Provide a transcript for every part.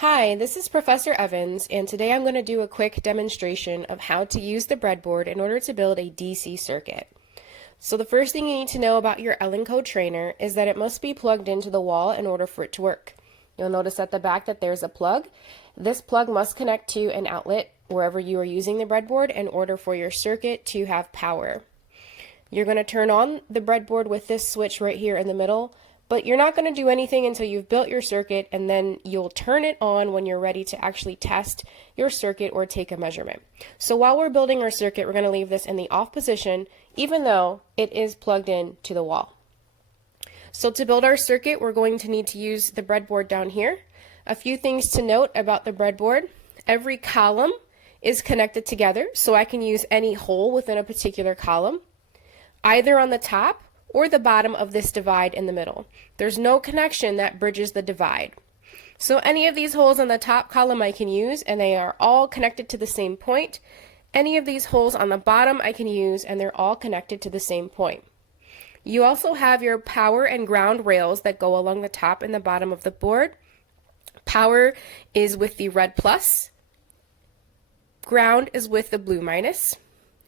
Hi, this is Professor Evans, and today I'm going to do a quick demonstration of how to use the breadboard in order to build a DC circuit. So the first thing you need to know about your Elenco trainer is that it must be plugged into the wall in order for it to work. You'll notice at the back that there's a plug. This plug must connect to an outlet wherever you are using the breadboard in order for your circuit to have power. You're going to turn on the breadboard with this switch right here in the middle, but you're not going to do anything until you've built your circuit, and then you'll turn it on when you're ready to actually test your circuit or take a measurement. So while we're building our circuit, we're going to leave this in the off position, even though it is plugged in to the wall. So to build our circuit, we're going to need to use the breadboard down here. A few things to note about the breadboard. Every column is connected together, so I can use any hole within a particular column, either on the top or the bottom of this divide in the middle. There's no connection that bridges the divide. So any of these holes on the top column I can use, and they are all connected to the same point. Any of these holes on the bottom I can use, and they're all connected to the same point. You also have your power and ground rails that go along the top and the bottom of the board. Power is with the red plus. Ground is with the blue minus.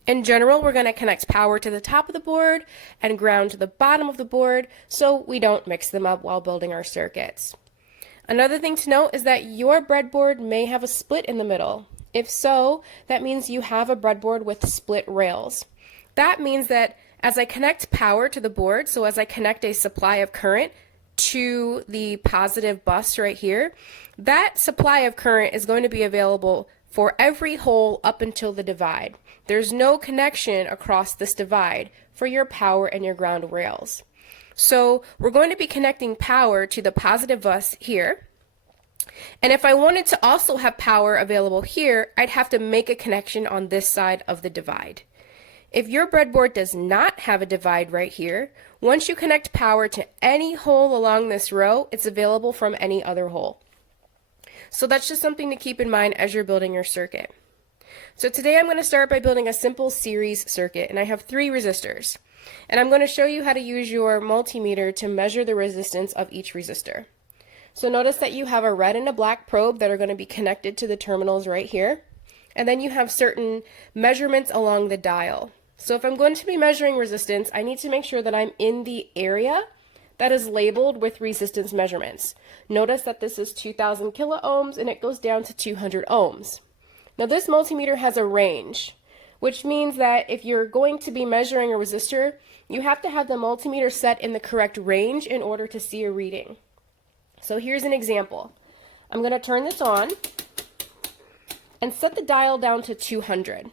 In general, we're going to connect power to the top of the board and ground to the bottom of the board so we don't mix them up while building our circuits. Another thing to note is that your breadboard may have a split in the middle. If so, that means you have a breadboard with split rails. That means that as I connect power to the board, so as I connect a supply of current to the positive bus right here, that supply of current is going to be available for every hole up until the divide. There's no connection across this divide for your power and your ground rails. So we're going to be connecting power to the positive bus here. And if I wanted to also have power available here, I'd have to make a connection on this side of the divide. If your breadboard does not have a divide right here, once you connect power to any hole along this row, it's available from any other hole. So that's just something to keep in mind as you're building your circuit. So today I'm going to start by building a simple series circuit, and I have 3 resistors. And I'm going to show you how to use your multimeter to measure the resistance of each resistor. So notice that you have a red and a black probe that are going to be connected to the terminals right here. And then you have certain measurements along the dial. So if I'm going to be measuring resistance, I need to make sure that I'm in the area that is labeled with resistance measurements. Notice that this is 2000 kilo ohms and it goes down to 200 ohms. Now this multimeter has a range, which means that if you're going to be measuring a resistor, you have to have the multimeter set in the correct range in order to see a reading. So here's an example. I'm going to turn this on and set the dial down to 200.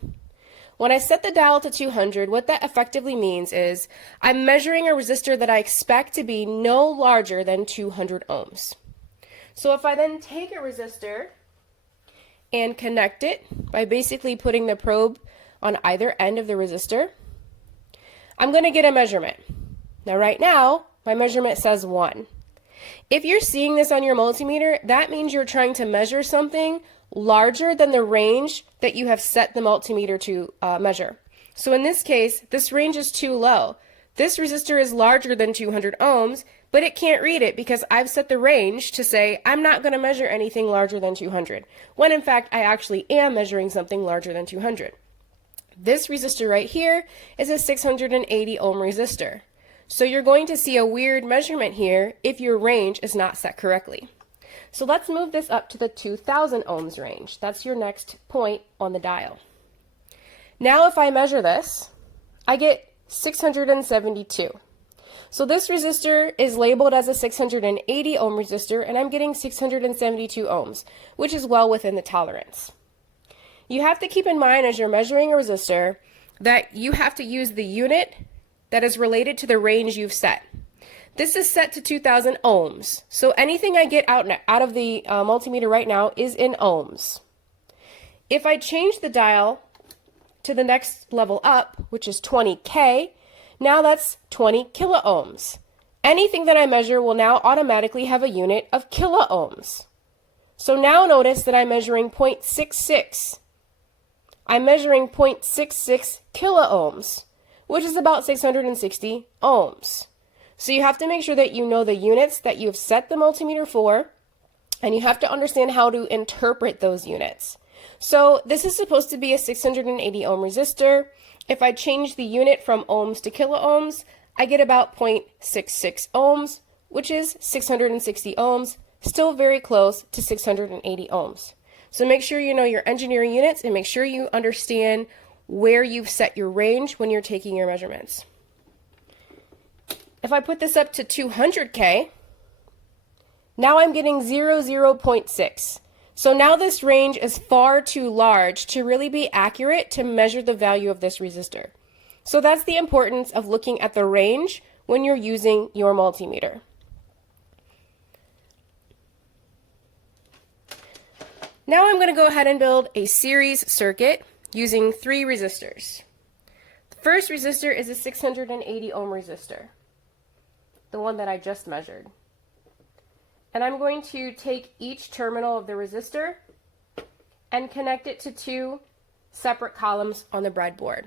When I set the dial to 200, what that effectively means is I'm measuring a resistor that I expect to be no larger than 200 ohms. So if I then take a resistor and connect it by basically putting the probe on either end of the resistor, I'm going to get a measurement. Now right now, my measurement says 1. If you're seeing this on your multimeter, that means you're trying to measure something larger than the range that you have set the multimeter to measure. So in this case, this range is too low. This resistor is larger than 200 ohms, but it can't read it because I've set the range to say I'm not going to measure anything larger than 200, when in fact I actually am measuring something larger than 200. This resistor right here is a 680 ohm resistor. So you're going to see a weird measurement here if your range is not set correctly. So let's move this up to the 2000 ohms range. That's your next point on the dial. Now if I measure this, I get 672. So this resistor is labeled as a 680 ohm resistor, and I'm getting 672 ohms, which is well within the tolerance. You have to keep in mind as you're measuring a resistor that you have to use the unit that is related to the range you've set. This is set to 2000 ohms, so anything I get out of the multimeter right now is in ohms. If I change the dial to the next level up, which is 20K, now that's 20 kilo ohms. Anything that I measure will now automatically have a unit of kilo ohms. So now notice that I'm measuring 0.66. I'm measuring 0.66 kilo ohms, which is about 660 ohms. So you have to make sure that you know the units that you've set the multimeter for and you have to understand how to interpret those units. So this is supposed to be a 680 ohm resistor. If I change the unit from ohms to kiloohms, I get about 0.66 ohms, which is 660 ohms, still very close to 680 ohms. So make sure you know your engineering units and make sure you understand where you've set your range when you're taking your measurements. If I put this up to 200K, now I'm getting 0.6. So now this range is far too large to really be accurate to measure the value of this resistor. So that's the importance of looking at the range when you're using your multimeter. Now I'm going to go ahead and build a series circuit using 3 resistors. The first resistor is a 680 ohm resistor, the one that I just measured. And I'm going to take each terminal of the resistor and connect it to 2 separate columns on the breadboard.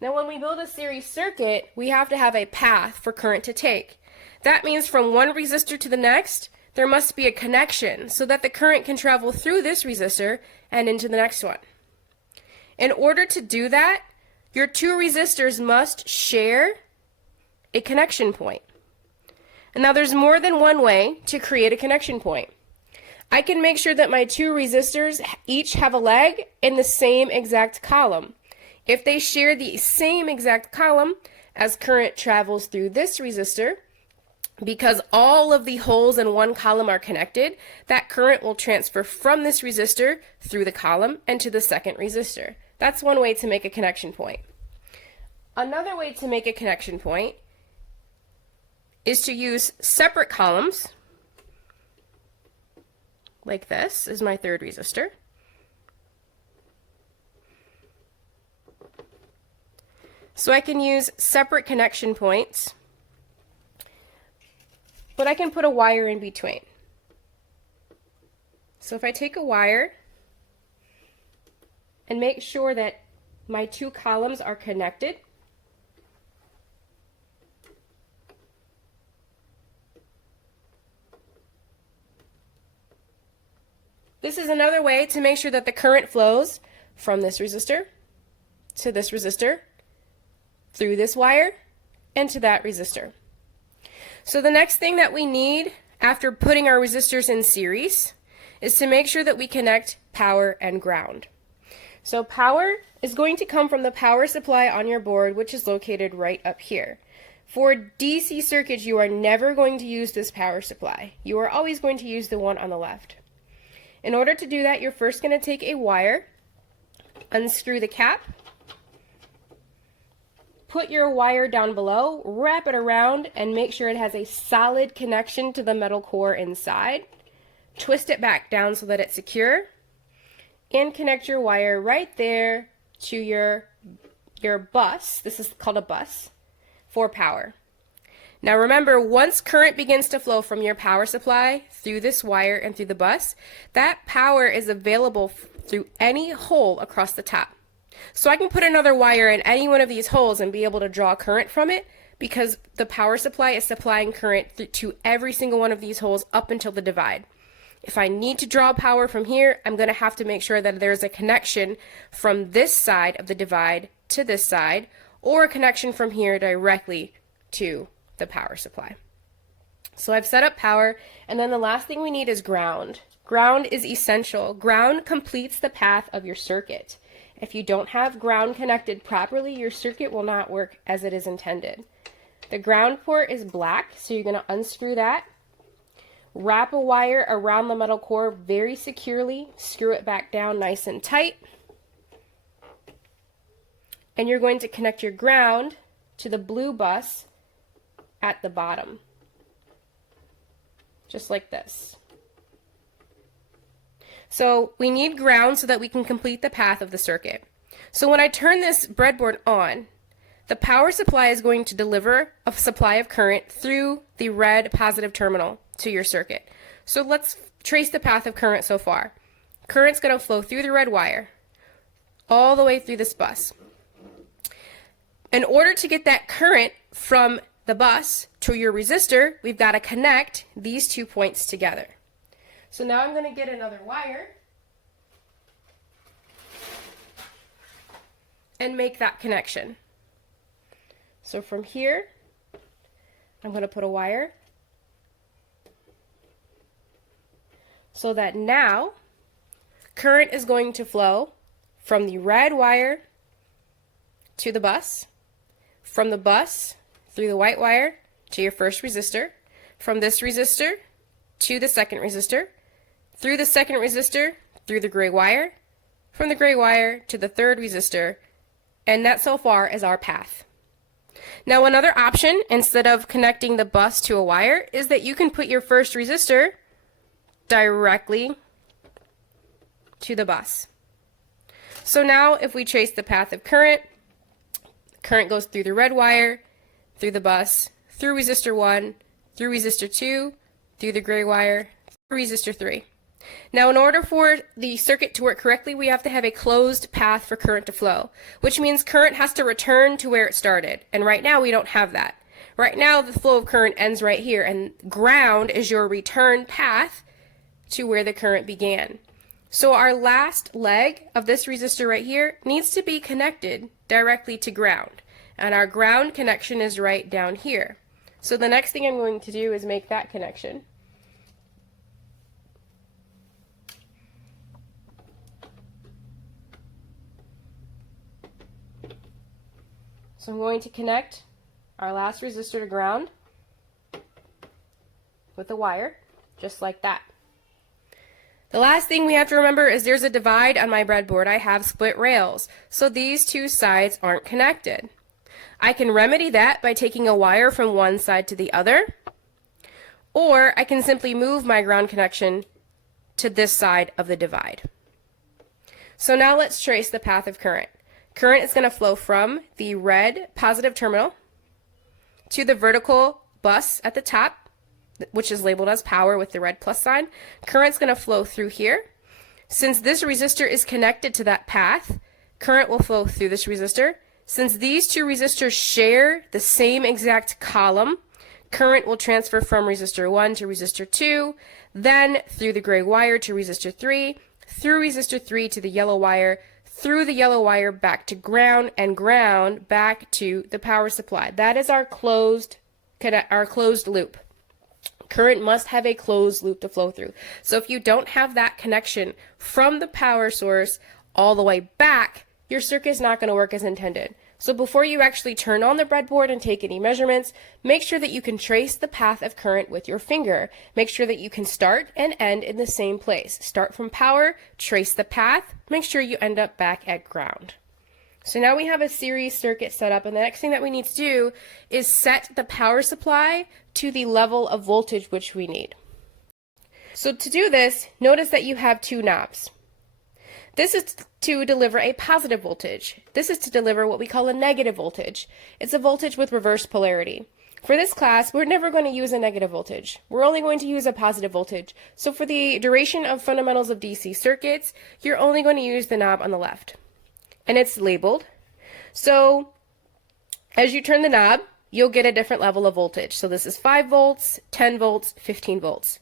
Now when we build a series circuit, we have to have a path for current to take. That means from one resistor to the next, there must be a connection so that the current can travel through this resistor and into the next one. In order to do that, your 2 resistors must share a connection point. And now there's more than one way to create a connection point. I can make sure that my 2 resistors each have a leg in the same exact column. If they share the same exact column, as current travels through this resistor, because all of the holes in one column are connected, that current will transfer from this resistor through the column and to the second resistor. That's one way to make a connection point. Another way to make a connection point is to use separate columns, like this is my 3rd resistor. So I can use separate connection points, but I can put a wire in between. So if I take a wire and make sure that my 2 columns are connected, this is another way to make sure that the current flows from this resistor to this resistor, through this wire, and to that resistor. So the next thing that we need after putting our resistors in series is to make sure that we connect power and ground. So power is going to come from the power supply on your board, which is located right up here. For DC circuits, you are never going to use this power supply. You are always going to use the one on the left. In order to do that, you're first going to take a wire, unscrew the cap, put your wire down below, wrap it around, and make sure it has a solid connection to the metal core inside. Twist it back down so that it's secure, and connect your wire right there to your bus. This is called a bus for power. Now remember, once current begins to flow from your power supply through this wire and through the bus, that power is available through any hole across the top. So I can put another wire in any one of these holes and be able to draw current from it because the power supply is supplying current to every single one of these holes up until the divide. If I need to draw power from here, I'm going to have to make sure that there's a connection from this side of the divide to this side, or a connection from here directly to the power supply. So I've set up power, and then the last thing we need is ground. Ground is essential. Ground completes the path of your circuit. If you don't have ground connected properly, your circuit will not work as it is intended. The ground port is black, so you're going to unscrew that. Wrap a wire around the metal core very securely, screw it back down nice and tight, and you're going to connect your ground to the blue bus at the bottom, just like this. So we need ground so that we can complete the path of the circuit. So when I turn this breadboard on, the power supply is going to deliver a supply of current through the red positive terminal to your circuit. So let's trace the path of current so far. Current's going to flow through the red wire all the way through this bus. In order to get that current from the bus to your resistor, we've got to connect these 2 points together. So now I'm going to get another wire and make that connection. So from here, I'm going to put a wire so that now current is going to flow from the red wire to the bus, from the bus through the white wire to your first resistor, from this resistor to the second resistor, through the second resistor through the gray wire, from the gray wire to the third resistor, and that so far is our path. Now another option, instead of connecting the bus to a wire, is that you can put your first resistor directly to the bus. So now if we trace the path of current, current goes through the red wire, through the bus, through resistor 1, through resistor 2, through the gray wire, through resistor 3. Now in order for the circuit to work correctly, we have to have a closed path for current to flow, which means current has to return to where it started. And right now we don't have that. Right now the flow of current ends right here, and ground is your return path to where the current began. So our last leg of this resistor right here needs to be connected directly to ground. And our ground connection is right down here. So the next thing I'm going to do is make that connection. So I'm going to connect our last resistor to ground with a wire, just like that. The last thing we have to remember is there's a divide on my breadboard. I have split rails, so these two sides aren't connected. I can remedy that by taking a wire from one side to the other, or I can simply move my ground connection to this side of the divide. So now let's trace the path of current. Current is going to flow from the red positive terminal to the vertical bus at the top, which is labeled as power with the red plus sign. Current's going to flow through here. Since this resistor is connected to that path, current will flow through this resistor. Since these two resistors share the same exact column, current will transfer from resistor 1 to resistor 2, then through the gray wire to resistor 3, through resistor 3 to the yellow wire, through the yellow wire back to ground, and ground back to the power supply. That is our closed loop. Current must have a closed loop to flow through. So if you don't have that connection from the power source all the way back, your circuit is not going to work as intended. So before you actually turn on the breadboard and take any measurements, make sure that you can trace the path of current with your finger. Make sure that you can start and end in the same place. Start from power, trace the path, make sure you end up back at ground. So now we have a series circuit set up, and the next thing that we need to do is set the power supply to the level of voltage which we need. So to do this, notice that you have two knobs. This is to deliver a positive voltage. This is to deliver what we call a negative voltage. It's a voltage with reverse polarity. For this class, we're never going to use a negative voltage. We're only going to use a positive voltage. So for the duration of fundamentals of DC circuits, you're only going to use the knob on the left. And it's labeled. So as you turn the knob, you'll get a different level of voltage. So this is 5 volts, 10 volts, 15 volts.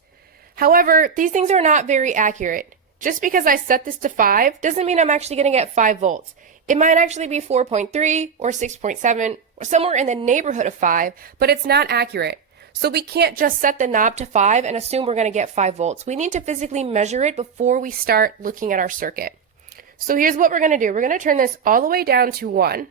However, these things are not very accurate. Just because I set this to 5 doesn't mean I'm actually going to get 5 volts. It might actually be 4.3 or 6.7 or somewhere in the neighborhood of 5, but it's not accurate. So we can't just set the knob to 5 and assume we're going to get 5 volts. We need to physically measure it before we start looking at our circuit. So here's what we're going to do. We're going to turn this all the way down to 1.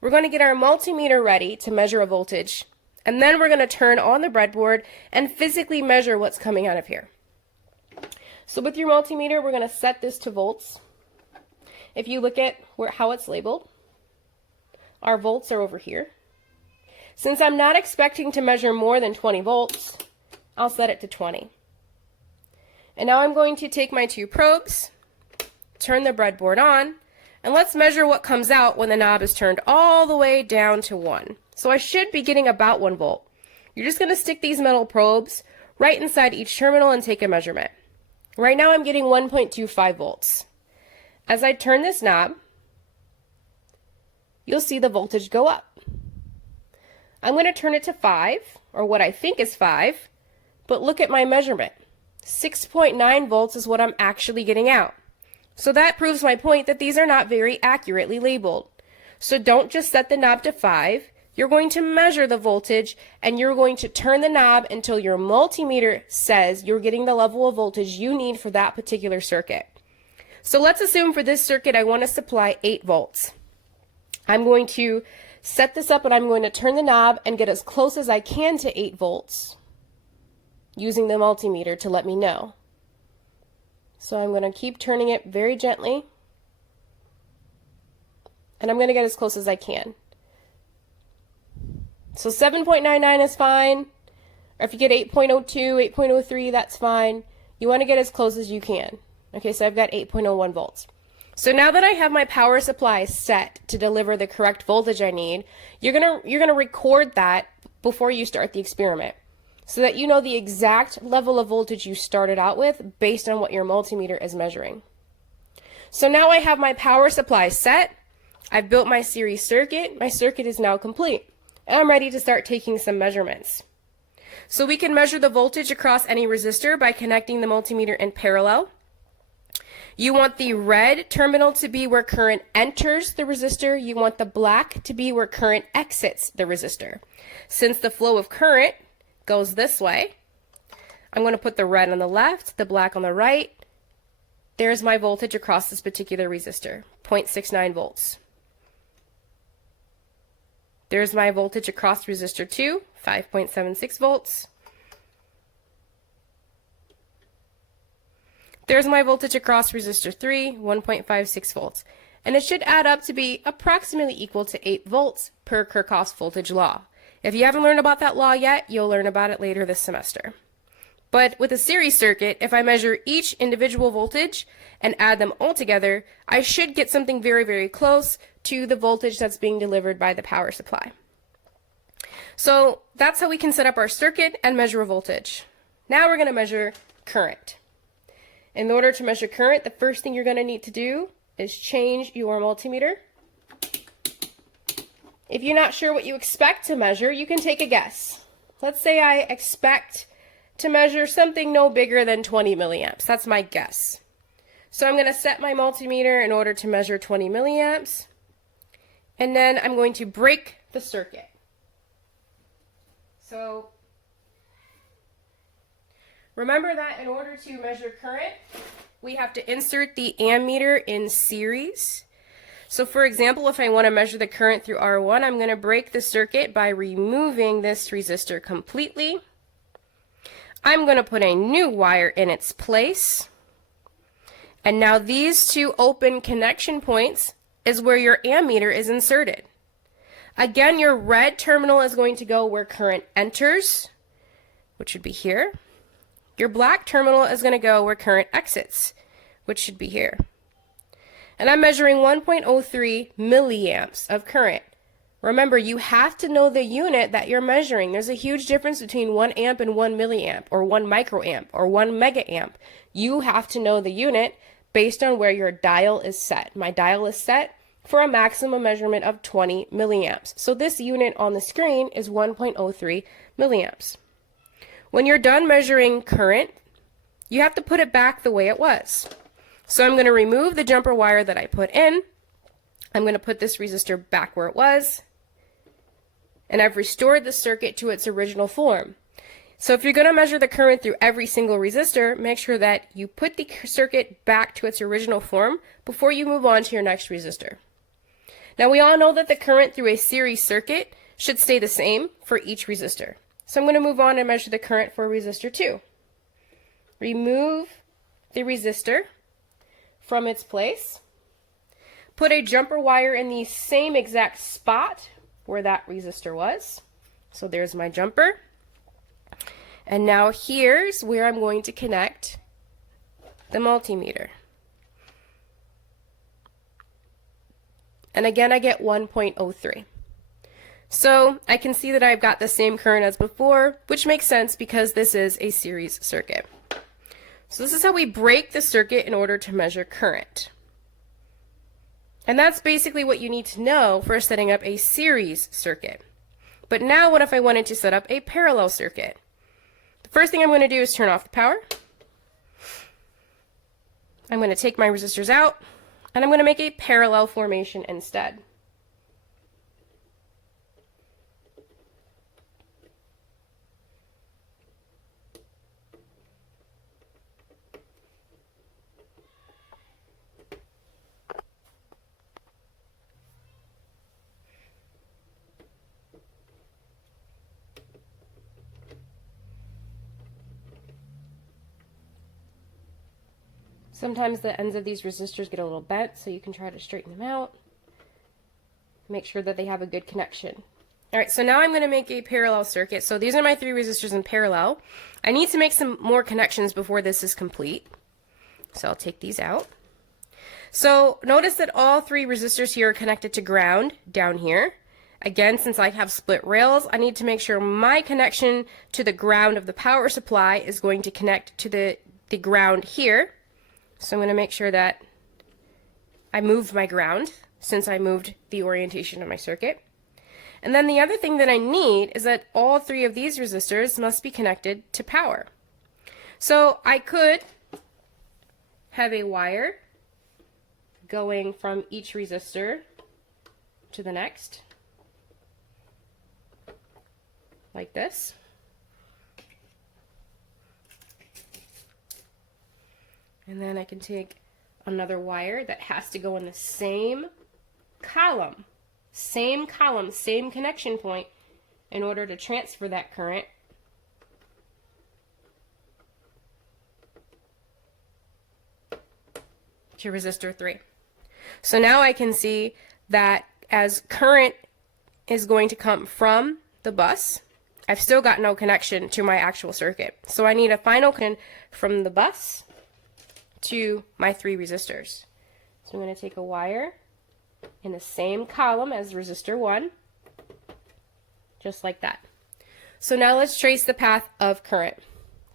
We're going to get our multimeter ready to measure a voltage. And then we're going to turn on the breadboard and physically measure what's coming out of here. So with your multimeter, we're going to set this to volts. If you look at how it's labeled, our volts are over here. Since I'm not expecting to measure more than 20 volts, I'll set it to 20. And now I'm going to take my 2 probes, turn the breadboard on, and let's measure what comes out when the knob is turned all the way down to 1. So I should be getting about 1 volt. You're just going to stick these metal probes right inside each terminal and take a measurement. Right now I'm getting 1.25 volts. As I turn this knob, you'll see the voltage go up. I'm going to turn it to 5, or what I think is 5, but look at my measurement. 6.9 volts is what I'm actually getting out. So that proves my point that these are not very accurately labeled. So don't just set the knob to 5. You're going to measure the voltage and you're going to turn the knob until your multimeter says you're getting the level of voltage you need for that particular circuit. So let's assume for this circuit I want to supply 8 volts. I'm going to set this up and I'm going to turn the knob and get as close as I can to 8 volts using the multimeter to let me know. So I'm going to keep turning it very gently and I'm going to get as close as I can. So 7.99 is fine, or if you get 8.02, 8.03, that's fine. You want to get as close as you can. Okay, so I've got 8.01 volts. So now that I have my power supply set to deliver the correct voltage I need, you're gonna record that before you start the experiment, so that you know the exact level of voltage you started out with based on what your multimeter is measuring. So now I have my power supply set. I've built my series circuit. My circuit is now complete. And I'm ready to start taking some measurements. So we can measure the voltage across any resistor by connecting the multimeter in parallel. You want the red terminal to be where current enters the resistor. You want the black to be where current exits the resistor. Since the flow of current goes this way, I'm going to put the red on the left, the black on the right. There's my voltage across this particular resistor, 0.69 volts. There's my voltage across resistor 2, 5.76 volts. There's my voltage across resistor 3, 1.56 volts. And it should add up to be approximately equal to 8 volts per Kirchhoff's voltage law. If you haven't learned about that law yet, you'll learn about it later this semester. But with a series circuit, if I measure each individual voltage and add them all together, I should get something very, very close to the voltage that's being delivered by the power supply. So that's how we can set up our circuit and measure a voltage. Now we're going to measure current. In order to measure current, the first thing you're going to need to do is change your multimeter. If you're not sure what you expect to measure, you can take a guess. Let's say I expect to measure something no bigger than 20 milliamps. That's my guess. So I'm going to set my multimeter in order to measure 20 milliamps. And then I'm going to break the circuit. So remember that in order to measure current, we have to insert the ammeter in series. So for example, if I want to measure the current through R1, I'm going to break the circuit by removing this resistor completely. I'm going to put a new wire in its place. And now these two open connection points is where your ammeter is inserted. Again, your red terminal is going to go where current enters, which should be here. Your black terminal is going to go where current exits, which should be here. And I'm measuring 1.03 milliamps of current. Remember, you have to know the unit that you're measuring. There's a huge difference between 1 amp and 1 milliamp, or 1 microamp, or 1 megaamp. You have to know the unit based on where your dial is set. My dial is set for a maximum measurement of 20 milliamps. So this unit on the screen is 1.03 milliamps. When you're done measuring current, you have to put it back the way it was. So I'm going to remove the jumper wire that I put in. I'm going to put this resistor back where it was. And I've restored the circuit to its original form. So if you're going to measure the current through every single resistor, make sure that you put the circuit back to its original form before you move on to your next resistor. Now we all know that the current through a series circuit should stay the same for each resistor. So I'm going to move on and measure the current for resistor 2. Remove the resistor from its place. Put a jumper wire in the same exact spot where that resistor was. So there's my jumper. And now here's where I'm going to connect the multimeter. And again, I get 1.03. So I can see that I've got the same current as before, which makes sense because this is a series circuit. So this is how we break the circuit in order to measure current. And that's basically what you need to know for setting up a series circuit. But now what if I wanted to set up a parallel circuit? The first thing I'm going to do is turn off the power. I'm going to take my resistors out, and I'm going to make a parallel formation instead. Sometimes the ends of these resistors get a little bent, so you can try to straighten them out. Make sure that they have a good connection. All right, so now I'm going to make a parallel circuit. So these are my 3 resistors in parallel. I need to make some more connections before this is complete. So I'll take these out. So notice that all 3 resistors here are connected to ground down here. Again, since I have split rails, I need to make sure my connection to the ground of the power supply is going to connect to the ground here. So I'm going to make sure that I moved my ground since I moved the orientation of my circuit. And then the other thing that I need is that all 3 of these resistors must be connected to power. So I could have a wire going from each resistor to the next, like this. And then I can take another wire that has to go in the same column, same connection point in order to transfer that current to resistor 3. So now I can see that as current is going to come from the bus, I've still got no connection to my actual circuit. So I need a final connection from the bus to my 3 resistors. So I'm going to take a wire in the same column as resistor 1, just like that. So now let's trace the path of current.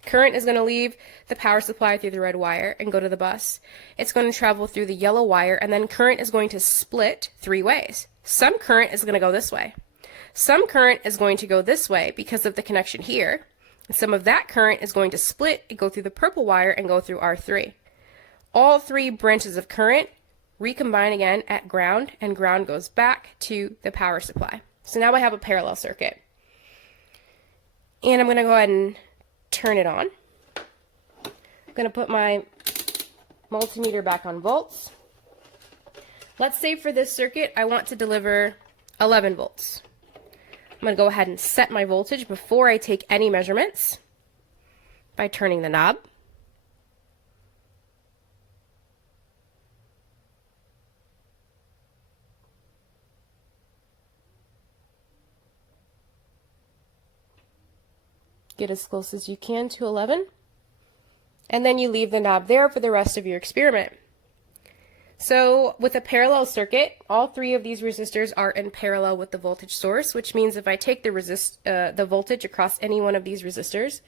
Current is going to leave the power supply through the red wire and go to the bus. It's going to travel through the yellow wire, and then current is going to split 3 ways. Some current is going to go this way. Some current is going to go this way because of the connection here. And some of that current is going to split and go through the purple wire and go through R3. All 3 branches of current recombine again at ground, and ground goes back to the power supply. So now I have a parallel circuit. And I'm going to go ahead and turn it on. I'm going to put my multimeter back on volts. Let's say for this circuit I want to deliver 11 volts. I'm going to go ahead and set my voltage before I take any measurements by turning the knob. Get as close as you can to 11, and then you leave the knob there for the rest of your experiment. So with a parallel circuit, all 3 of these resistors are in parallel with the voltage source, which means if I take the voltage across any one of these resistors,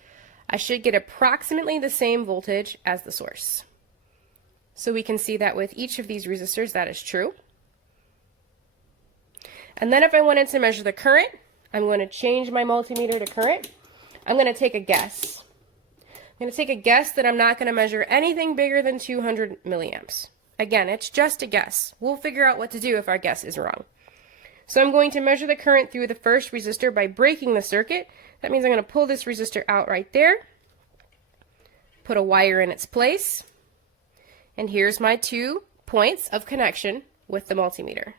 I should get approximately the same voltage as the source. So we can see that with each of these resistors that is true. And then if I wanted to measure the current, I'm going to change my multimeter to current. I'm going to take a guess. I'm going to take a guess that I'm not going to measure anything bigger than 200 milliamps. Again, it's just a guess. We'll figure out what to do if our guess is wrong. So I'm going to measure the current through the first resistor by breaking the circuit. That means I'm going to pull this resistor out right there, put a wire in its place, and here's my 2 points of connection with the multimeter.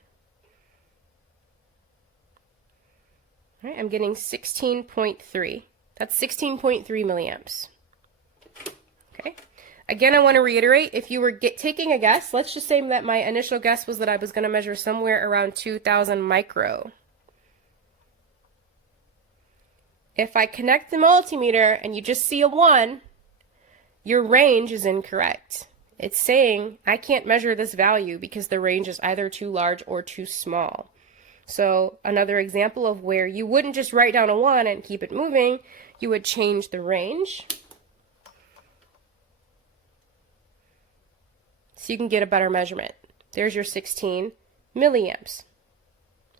All right, I'm getting 16.3. That's 16.3 milliamps. Okay. Again, I want to reiterate, if you were taking a guess, let's just say that my initial guess was that I was going to measure somewhere around 2,000 micro. If I connect the multimeter and you just see a 1, your range is incorrect. It's saying I can't measure this value because the range is either too large or too small. So another example of where you wouldn't just write down a 1 and keep it moving, you would change the range so you can get a better measurement. There's your 16 milliamps.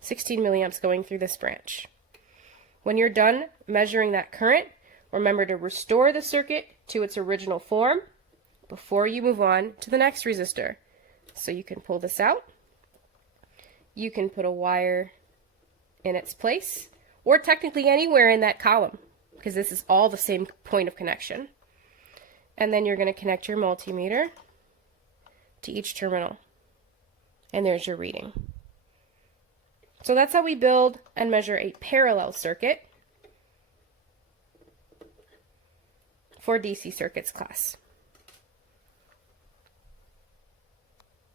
16 milliamps going through this branch. When you're done measuring that current, remember to restore the circuit to its original form, before you move on to the next resistor. So you can pull this out. You can put a wire in its place, or technically anywhere in that column, because this is all the same point of connection. And then you're going to connect your multimeter to each terminal. And there's your reading. So that's how we build and measure a parallel circuit for DC circuits class.